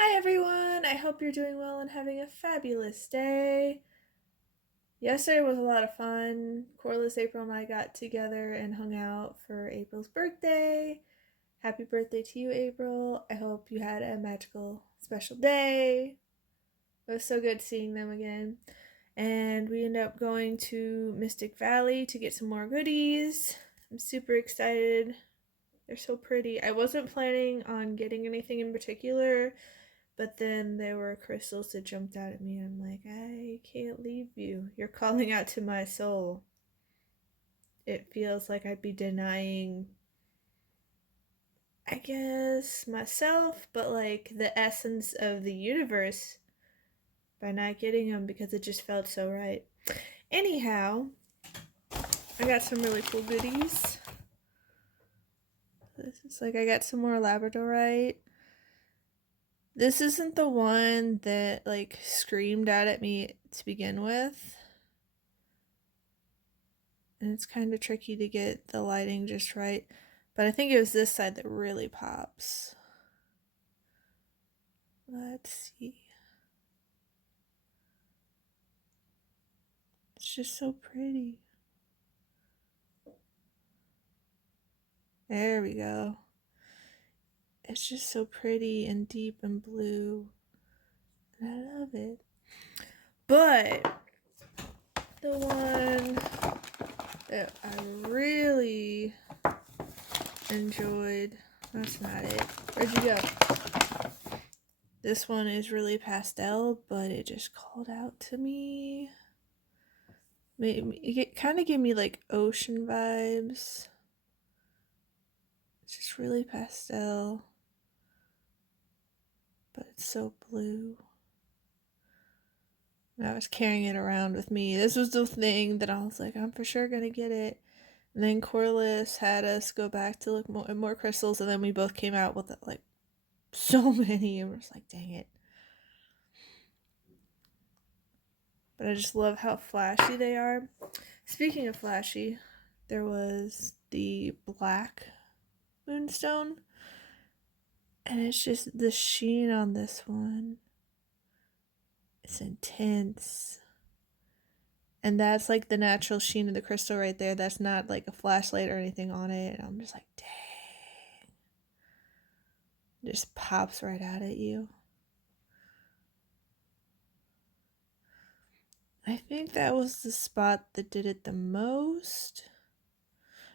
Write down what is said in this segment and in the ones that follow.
Hi everyone! I hope you're doing well and having a fabulous day. Yesterday was a lot of fun. Corliss, April, and I got together and hung out for April's birthday. Happy birthday to you, April. I hope you had a magical, special day. It was so good seeing them again. And we ended up going to Mystic Valley to get some more goodies. I'm super excited. They're so pretty. I wasn't planning on getting anything in particular, but then there were crystals that jumped out at me. I'm like, I can't leave you. You're calling out to my soul. It feels like I'd be denying, I guess, myself, but like the essence of the universe by not getting them because it just felt so right. Anyhow, I got some really cool goodies. This is like I got some more Labradorite. This isn't the one that like screamed out at me to begin with. And it's kind of tricky to get the lighting just right. But I think it was this side that really pops. Let's see. It's just so pretty. There we go. It's just so pretty and deep and blue. And I love it. But the one that I really enjoyed, that's not it. Where'd you go? This one is really pastel, but it just called out to me. It kind of gave me like ocean vibes. It's just really pastel, but it's so blue. And I was carrying it around with me. This was the thing that I was like, I'm for sure gonna get it. And then Corliss had us go back to look at more crystals, and then we both came out with like so many, and we're just like, dang it. But I just love how flashy they are. Speaking of flashy, there was the black Moonstone. And it's just the sheen on this one. It's intense. And that's like the natural sheen of the crystal right there. That's not like a flashlight or anything on it. And I'm just like, dang. It just pops right out at you. I think that was the spot that did it the most.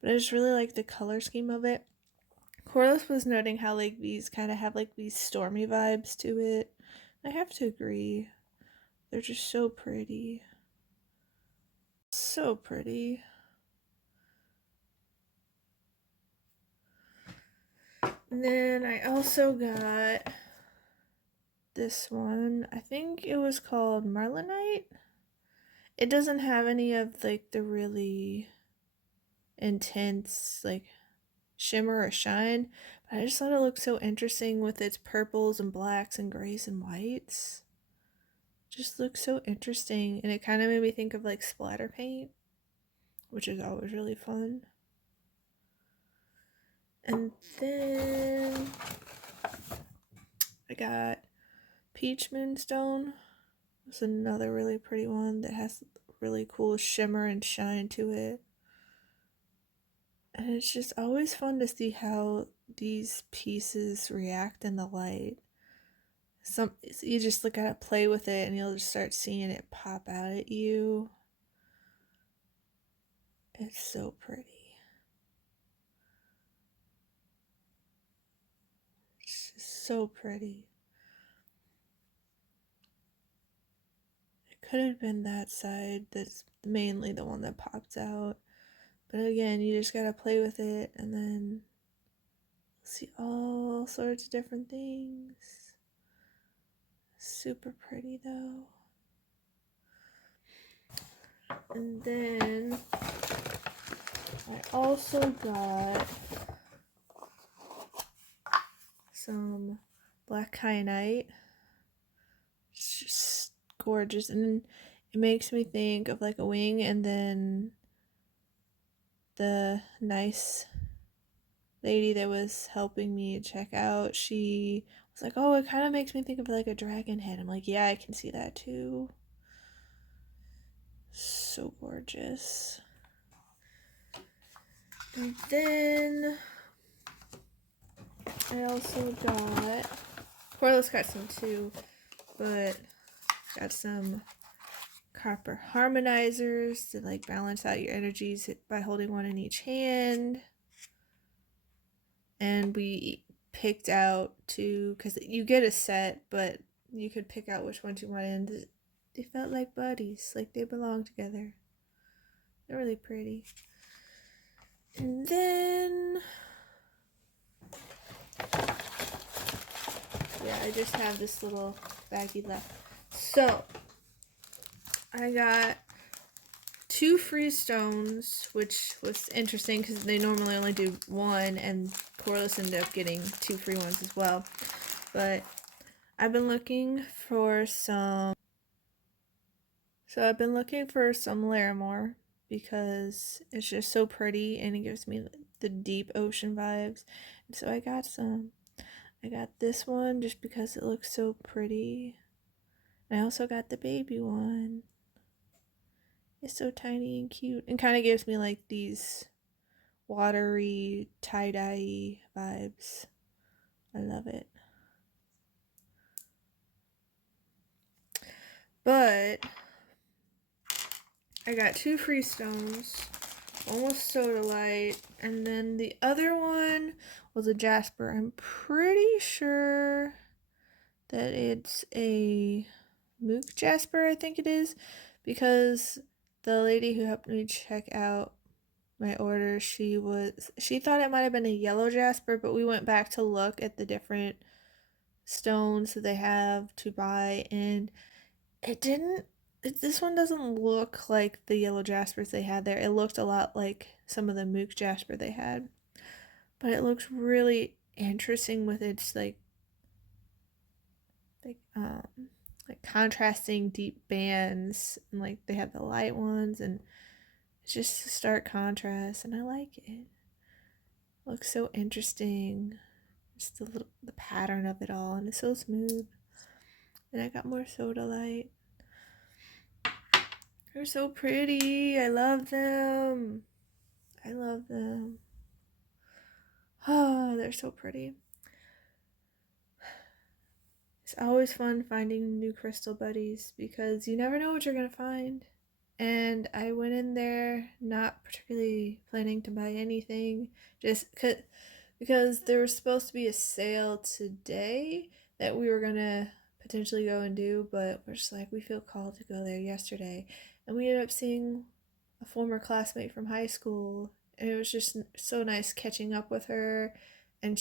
But I just really like the color scheme of it. Corliss was noting how like these kind of have like these stormy vibes to it. I have to agree. They're just so pretty. So pretty. And then I also got this one. I think it was called Marlonite. It doesn't have any of like the really intense like shimmer or shine, but I just thought it looked so interesting with its purples and blacks and grays and whites. Just looks so interesting, and it kind of made me think of like splatter paint, which is always really fun. And then I got Peach Moonstone. It's another really pretty one that has really cool shimmer and shine to it. And it's just always fun to see how these pieces react in the light. You just look at it, play with it, and you'll just start seeing it pop out at you. It's so pretty. It's just so pretty. It could have been that side that's mainly the one that popped out. But again, you just gotta play with it, and then see all sorts of different things. Super pretty though. And then I also got some black kyanite. It's just gorgeous, and it makes me think of like a wing, and then the nice lady that was helping me check out, she It's like, oh, it kind of makes me think of like a dragon head. I'm like, yeah, I can see that too. So gorgeous. And then I also got, Corliss got some too, but got some copper harmonizers to like balance out your energies by holding one in each hand. And we picked out two, because you get a set, but you could pick out which ones you wanted, and they felt like buddies, like they belong together. They're really pretty. And then yeah, I just have this little baggie left. So I got 2 free stones, which was interesting because they normally only do 1, and Corliss ended up getting 2 free ones as well. But I've been looking for some. So I've been looking for some Larimore because it's just so pretty and it gives me the deep ocean vibes. And so I got some. I got this one just because it looks so pretty. And I also got the baby one. It's so tiny and cute and kind of gives me like these watery, tie-dye vibes. I love it. But I got 2 free stones. One was Sodalite, and then the other one was a Jasper. I'm pretty sure that it's a Mook Jasper, I think it is, because the lady who helped me check out my order, she thought it might have been a yellow Jasper, but we went back to look at the different stones that they have to buy, and this one doesn't look like the yellow jaspers they had there. It looked a lot like some of the Mook jasper they had, but it looks really interesting with its like contrasting deep bands, and like they have the light ones, and it's just a stark contrast, and I like it. It looks so interesting. Just the pattern of it all, and it's so smooth. And I got more Sodalite. They're so pretty. I love them. I love them. Oh, they're so pretty. It's always fun finding new crystal buddies because you never know what you're going to find. And I went in there not particularly planning to buy anything, just because there was supposed to be a sale today that we were going to potentially go and do, but we're just like, we feel called to go there yesterday. And we ended up seeing a former classmate from high school, and it was just so nice catching up with her, and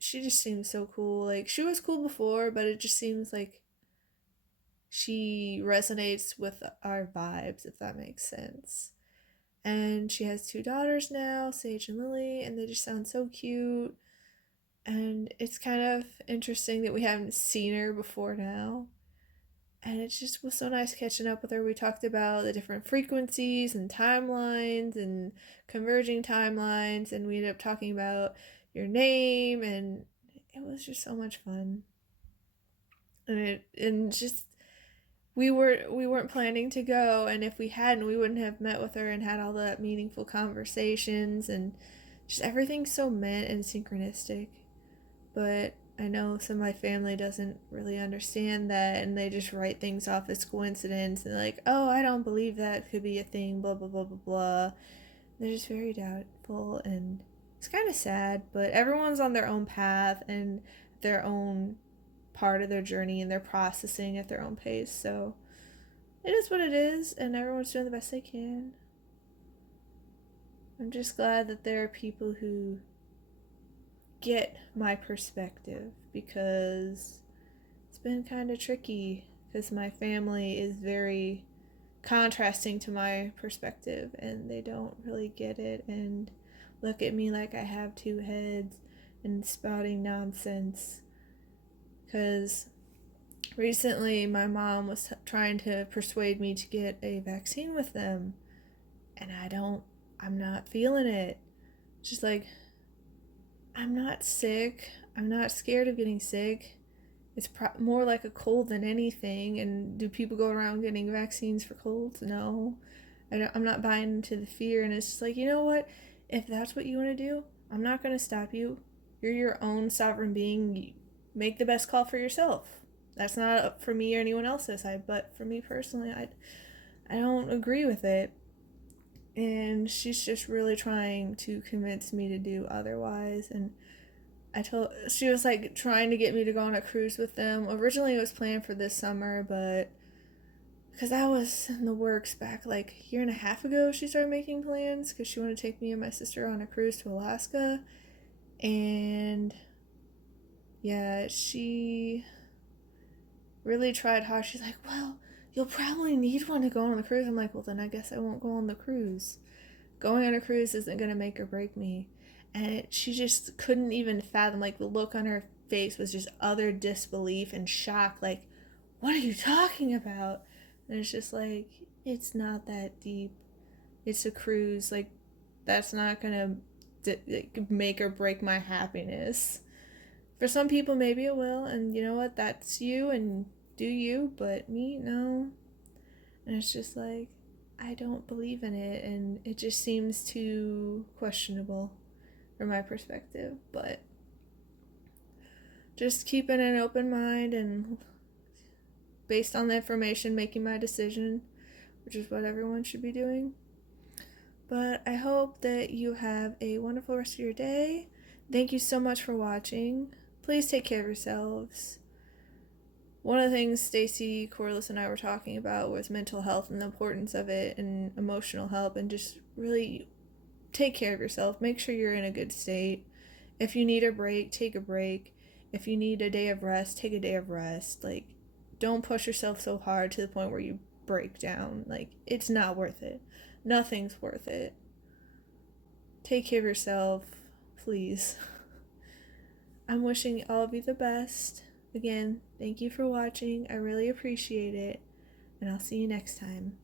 she just seems so cool. Like, she was cool before, but it just seems like she resonates with our vibes, if that makes sense. And she has 2 daughters now, Sage and Lily, and they just sound so cute. And it's kind of interesting that we haven't seen her before now. And it just was so nice catching up with her. We talked about the different frequencies and timelines and converging timelines, and we ended up talking about your name, and it was just so much fun. And just we weren't planning to go, and if we hadn't, we wouldn't have met with her and had all that meaningful conversations, and just everything's so meant and synchronistic. But I know some of my family doesn't really understand that, and they just write things off as coincidence, and like, oh, I don't believe that could be a thing, blah blah blah blah blah. They're just very doubtful, and it's kind of sad, but everyone's on their own path and their own part of their journey, and they're processing at their own pace. So it is what it is, and everyone's doing the best they can. I'm just glad that there are people who get my perspective, because it's been kind of tricky because my family is very contrasting to my perspective, and they don't really get it and look at me like I have 2 heads and spouting nonsense. Because recently my mom was trying to persuade me to get a vaccine with them, and I'm not feeling it. Just like, I'm not sick. I'm not scared of getting sick. it's more like a cold than anything. And do people go around getting vaccines for colds? No. I'm not buying into the fear. And it's just like, you know what? If that's what you want to do, I'm not going to stop you. You're your own sovereign being. You make the best call for yourself. That's not up for me or anyone else to decide. But for me personally, I don't agree with it. And she's just really trying to convince me to do otherwise. And she was like trying to get me to go on a cruise with them. Originally it was planned for this summer, but because that was in the works back like a year and a half ago, she started making plans because she wanted to take me and my sister on a cruise to Alaska. And yeah, she really tried hard. She's like, well, you'll probably need one to go on the cruise. I'm like, well, then I guess I won't go on the cruise. Going on a cruise isn't going to make or break me. And she just couldn't even fathom, like, the look on her face was just utter disbelief and shock. Like, what are you talking about? And it's just like, it's not that deep. It's a cruise. Like, that's not going to make or break my happiness. For some people, maybe it will. And you know what? That's you and do you. But me, no. And it's just like, I don't believe in it. And it just seems too questionable from my perspective. But just keeping an open mind and based on the information, making my decision, which is what everyone should be doing. But I hope that you have a wonderful rest of your day. Thank you so much for watching. Please take care of yourselves. One of the things Stacy, Corliss, and I were talking about was mental health and the importance of it and emotional help, and just really take care of yourself. Make sure you're in a good state. If you need a break, take a break. If you need a day of rest, take a day of rest. Like, don't push yourself so hard to the point where you break down. Like, it's not worth it. Nothing's worth it. Take care of yourself, please. I'm wishing all of you the best. Again, thank you for watching. I really appreciate it. And I'll see you next time.